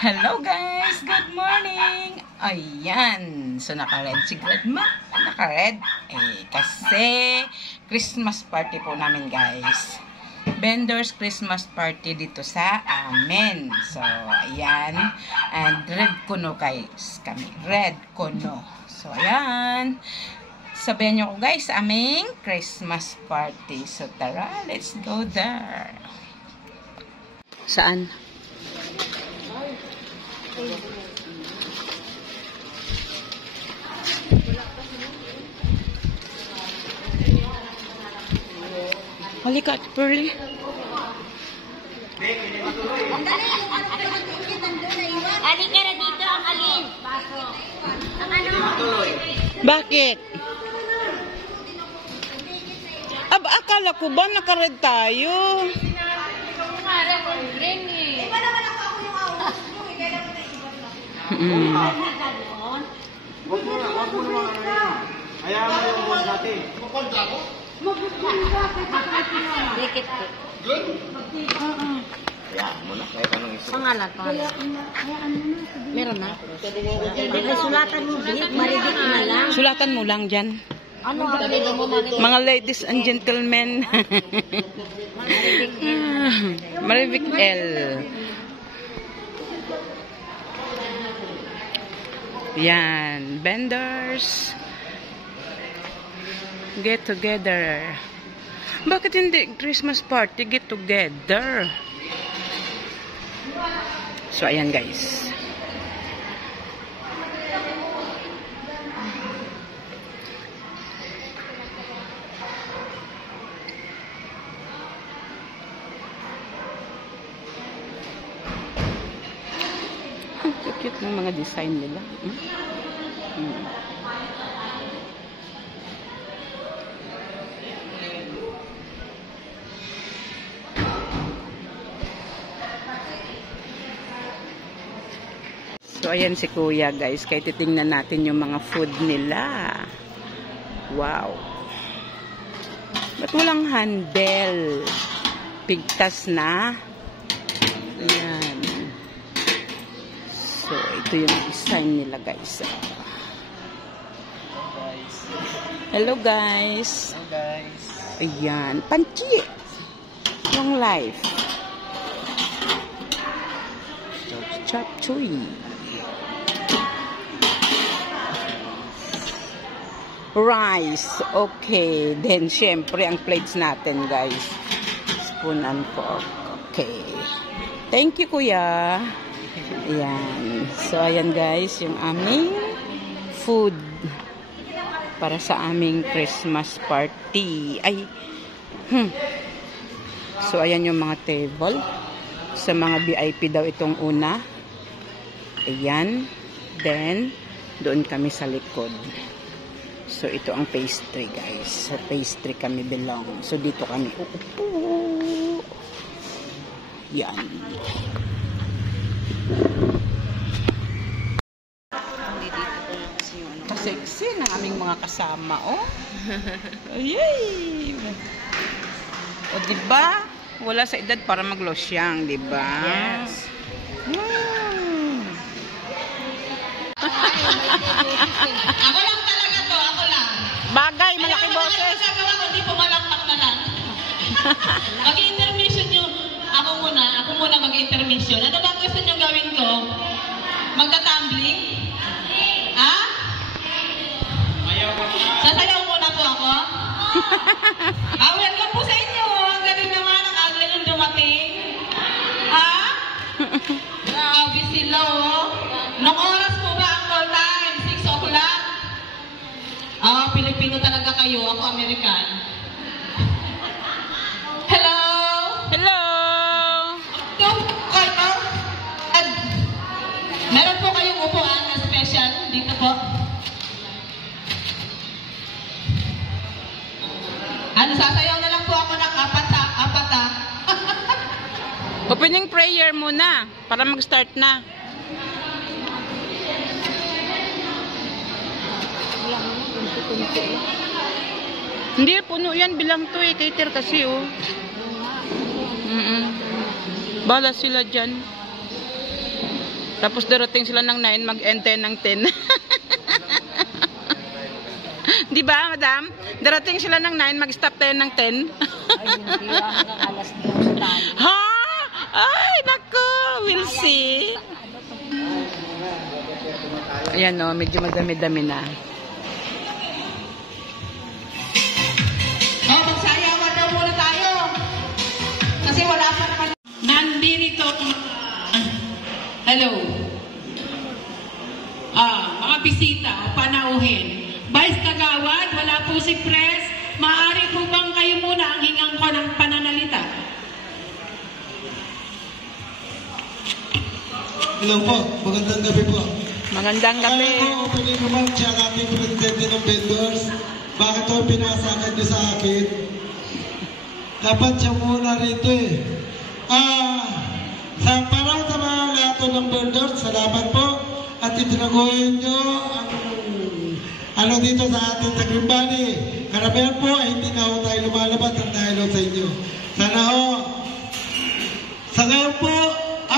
Hello guys! Good morning! Ayan! So naka-red si Grandma. Naka-red. Kasi Christmas party po namin guys. Vendors Christmas party dito sa amin. So ayan. And red kuno guys. Kami. Red kuno. So ayan. Sabihan nyo ko guys sa aming Christmas party. So tara, let's go there. Saan? Halika, Pearly. Halika na dito, ang alin. Ang ano? Bakit? Akala ko ba naka-red tayo? Hayaan mo yung boss natin. Dikit ko. Hayaan mo na, kahit anong iso. Pangalan. Meron na? Ay, sulatan mo, Bik. Maribik na lang. Sulatan mo lang dyan. Ano ang pwede mo manito? Mga ladies and gentlemen. Maribik L. Yan. Vendors. Get together. Bakit hindi Christmas party? Get together. So, ayan guys. Ang cute ng mga design nila. So, ayan si Kuya, guys. Kaya titingnan natin yung mga food nila. Wow. Ba't walang handle? Pigtas na. Ayan. So, ito yung design nila, guys. Hello, guys. Hello, guys. Ayan. Panchi. Long life. Chop chuy. Rice. Okay. Then, syempre, ang plates natin, guys. Spoon and fork. Okay. Thank you, Kuya. Ayan. So, ayan, guys, yung aming food para sa aming Christmas party. Ay. So, ayan yung mga table. Sa mga VIP daw itong una. Ayan. Then, doon kami sa likod. So, ito ang pastry, guys. So, pastry kami belong. So, dito kami uupo. Yan. Kasexy ng aming mga kasama, oh. Ayay! O, diba? Wala sa edad para mag-losyang, diba? Yes. Ako lang talaga to, ako lang. Bagay, malaki boses. Ano ko, hindi pumalakpak na lang. Mag-intermission nyo. Ako muna mag-intermission. Ano ba gusto nyo gawin ko? Magta-tumbling? Ha? Sasayaw muna po ako? Welcome po sa inyo. Ang galing naman, ang agad yung dumating. Ha? Grabe sila, oh. Nung oras po ba ang call time? 6 o'clock? Pilipino talaga kayo. Ako, American. Hello? Hello! Ito, kayo? Meron po kayong upuan na special dito po. Sasayaw na lang po ako ng apat ha. Opening prayer muna para mag-start na. Hindi, puno yan. Bilang to eh. Cater kasi oh. Bala sila dyan. Tapos darating sila ng 9, mag-end 10 ng 10. Di ba, madam? Darating sila ng 9, mag-stop tayo ng 10. Ay, hindi hanggang alas 2 tayo. Ha? Ay, naku! We'll see. Ayan o, medyo madami-dami na. Magsayawan na muna tayo. Kasi wala pa naman. Nandito. Hello. Mga bisita o panauhin. Vice Kagawad, wala po si Press. Maaari po bang kayo muna ang hingang ko ng pananalita? Hello po, magandang gabi po. Magandang gabi. Alam ko, opening remark siya ang ating presidente ng vendors. Bakit ito pinasakan niyo sa akin? Dapat siya muna rito eh. Para sa mga lahat ng vendors, salamat po. At itinaguhin niyo ang dito sa atin sa Green Valley. Karamihan po ay hindi na tayo lumalabas ang dahil sa inyo. Sana sa ngayon po,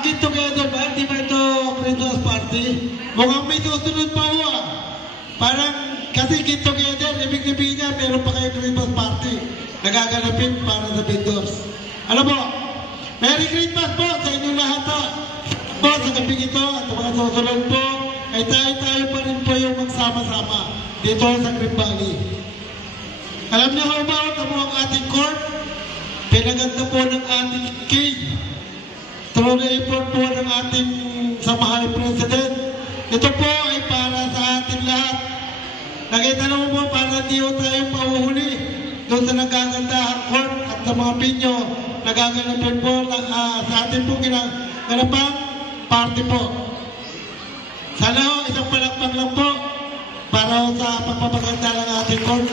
Get Together ba? Hindi ba ito Christmas party? Mukhang may susunod pa ho ah. Parang kasi Get Together, ibig sabihin niya, meron pa kayo Christmas party. Nagaganapin para sa vendors. Alam mo, Merry Christmas po sa inyong lahat po. Po sa gabing ito at mga susunod po, ay tayo pa rin po yung magsama-sama dito sa Green Valley. Alam niyo ba ang ating court? Pinaganda po ng ating king. Through the effort po ng ating samahal president. Ito po ay para sa ating lahat. Nakita naman po para di tayo pauhuli doon sa nagagandahang court at sa mga pinyo nagaganapin po sa ating po ginaganapan party po. Sana ho, isang palakpak lang po para sa pagpapaganda ng ating court.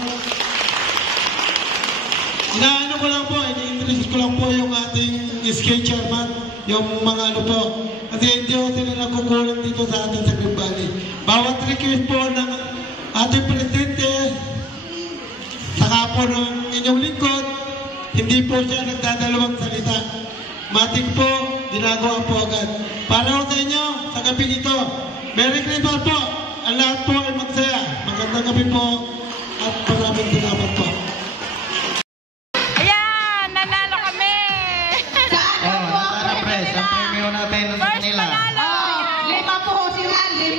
Inaano ko lang po, ini-introduce ko lang po yung ating SK chairman, yung mga ano po. Kasi hindi ho sila nakukulang dito sa atin sa Green Valley. Bawat request po ng ating presidente, saka po ng inyong lingkod, hindi po siya nagdadalawang salita. Matik po, ginagawa po agad. Para ho sa inyo, sa gabi ito, Merry Christmas po! Ang lahat po ay magsaya. Magandang gabi po at maraming salamat po. Ayan! Nanalo kami! Sana press, ang premium natin sa First kanila. panalo! 5 po sila, 5.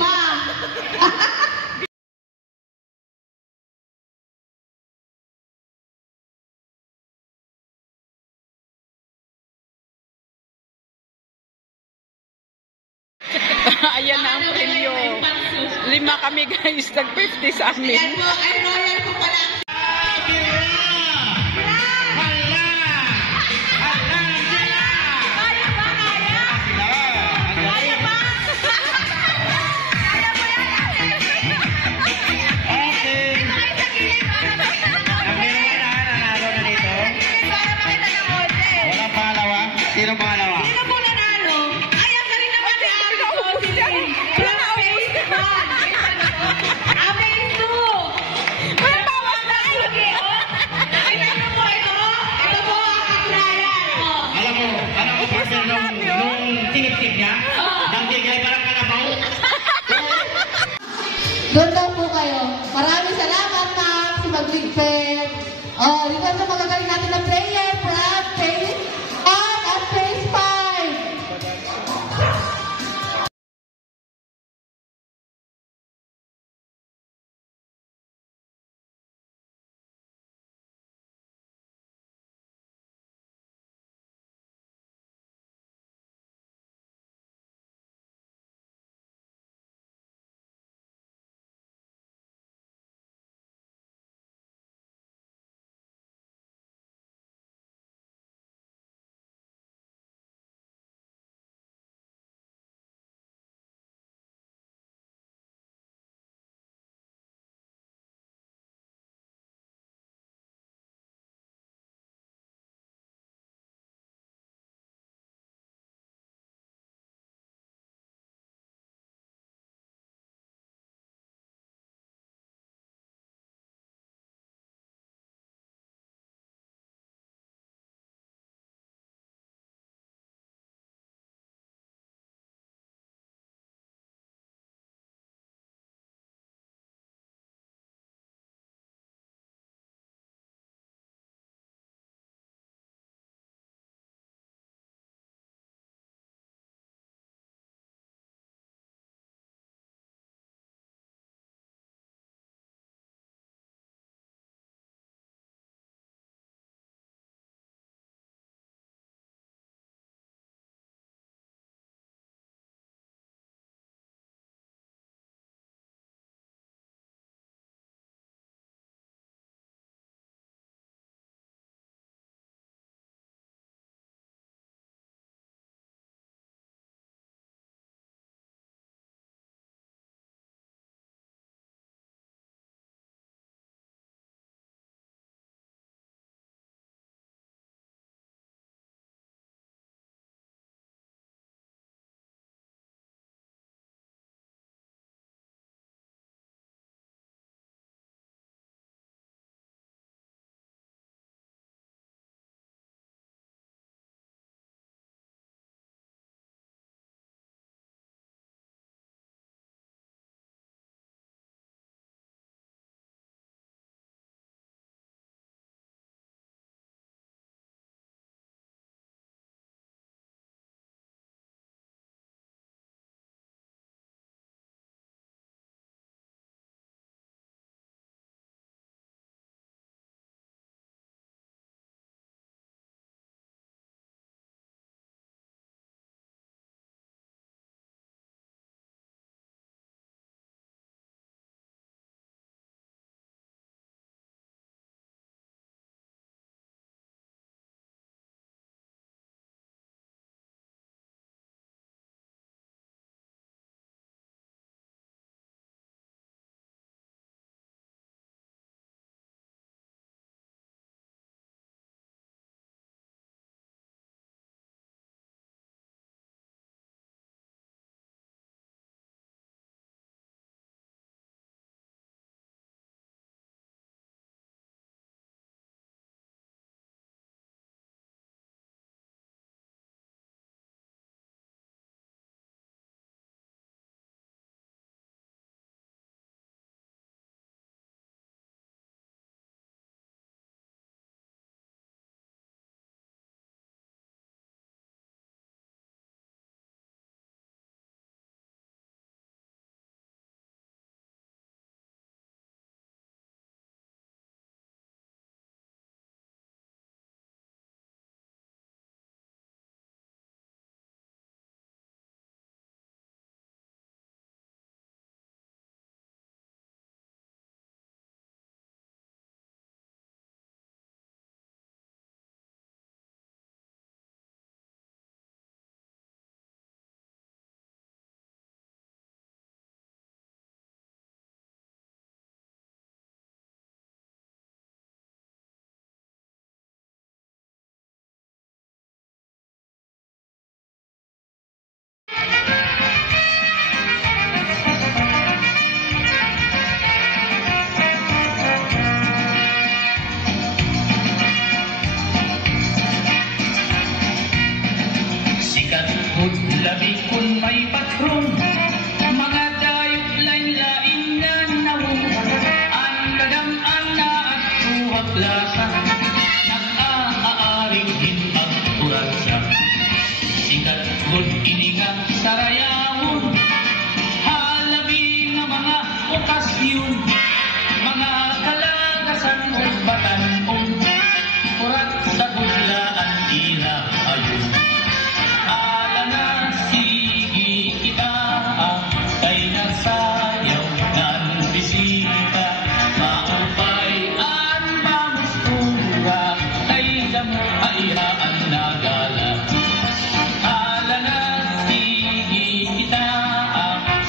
Ayan na ang premyo. 5 kami guys, nag-50 sa amin. Yan po, ay loyal po pala. Sino pangalawa? Sino po nanalo? Ay, ang galing naman ni Ate Jocelyn. From phase 1. Phase 2. May bawas na! Nakita niyo po ito? Ito po ang trial. Alam mo, partner nung tinip-tip niya, nang tigay parang kalabaw. Doon daw po kayo. Maraming salamat, ma'am, si Magligpet. Dito sa magagaling natin na player from Phase at Phase 5. maplasa, nag-aaring hintag kuratsa. Sikat kung ininga sarayawon, halabi nga mga okasyon, mga kalagasan o batanon, kurat sa gudlaan ira ayun. Ala na sige kita, kay nasayaw ng bisita, maupay ang pamustura, kay damo ayaan na gala. Ala na sige kita,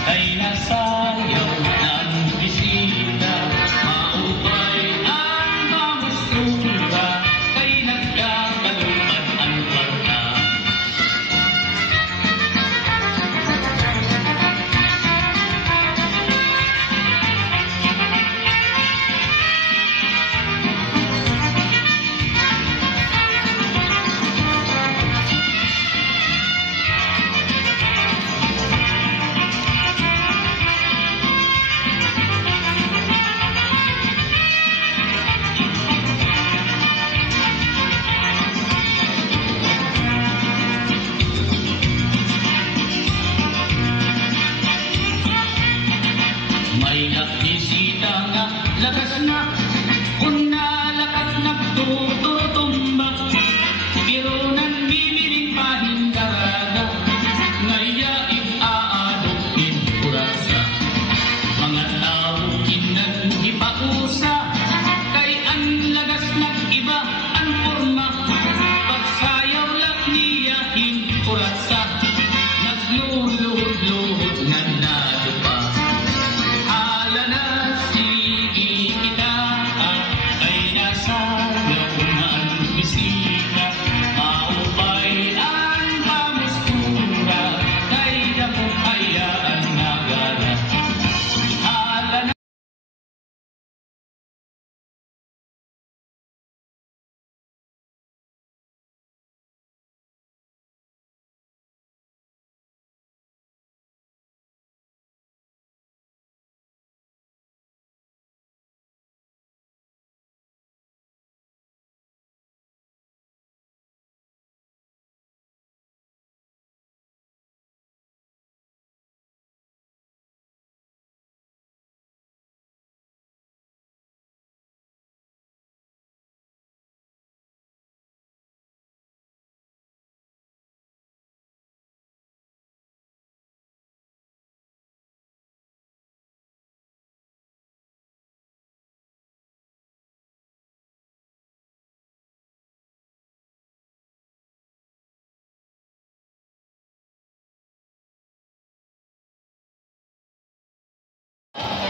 kay nasayaw ng bisita, maupay ang pamustura, kay nagkakalupan ang parta. May nakbisita nga lakas na, kung nalakat nagtututumba, pero nang bibiling pahindaraga, ngayain aanukin kurasa. Mga tao kinang ipausa, kay ang lagas nag-iba ang forma, pagsayaw lang niyahin kurasa, nagluluhod-luhod nga nalupa. Ala na sige kita, ay nasayaw na ang bisita, maupay ang pamustura, kay damo ayaan na gala. Ala na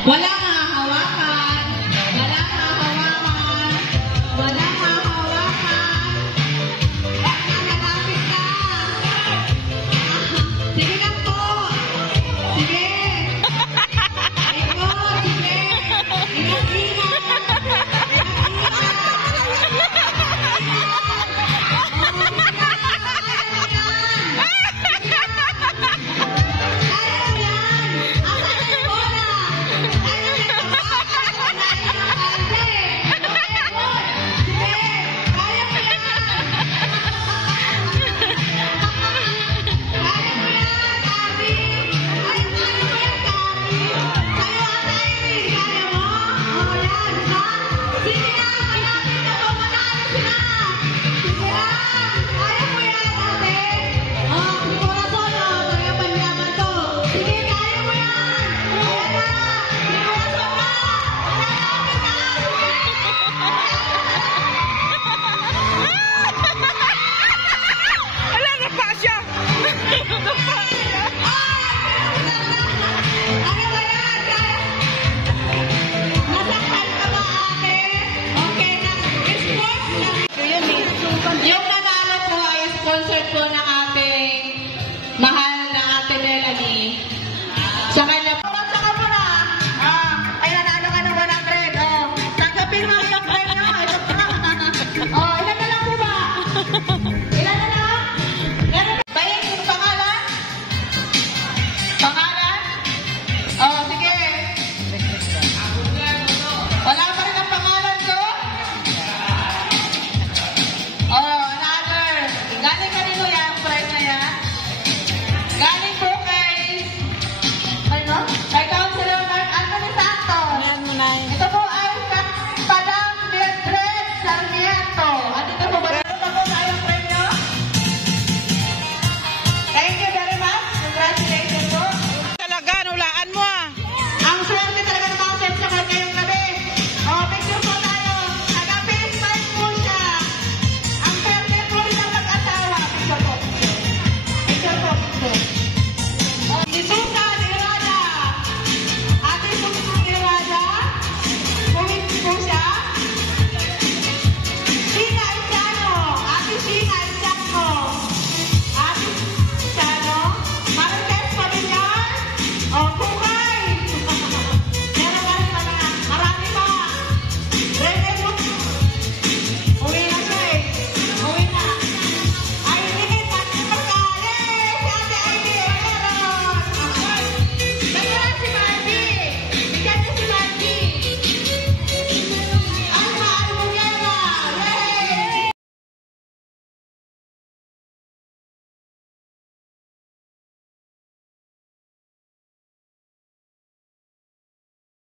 Wala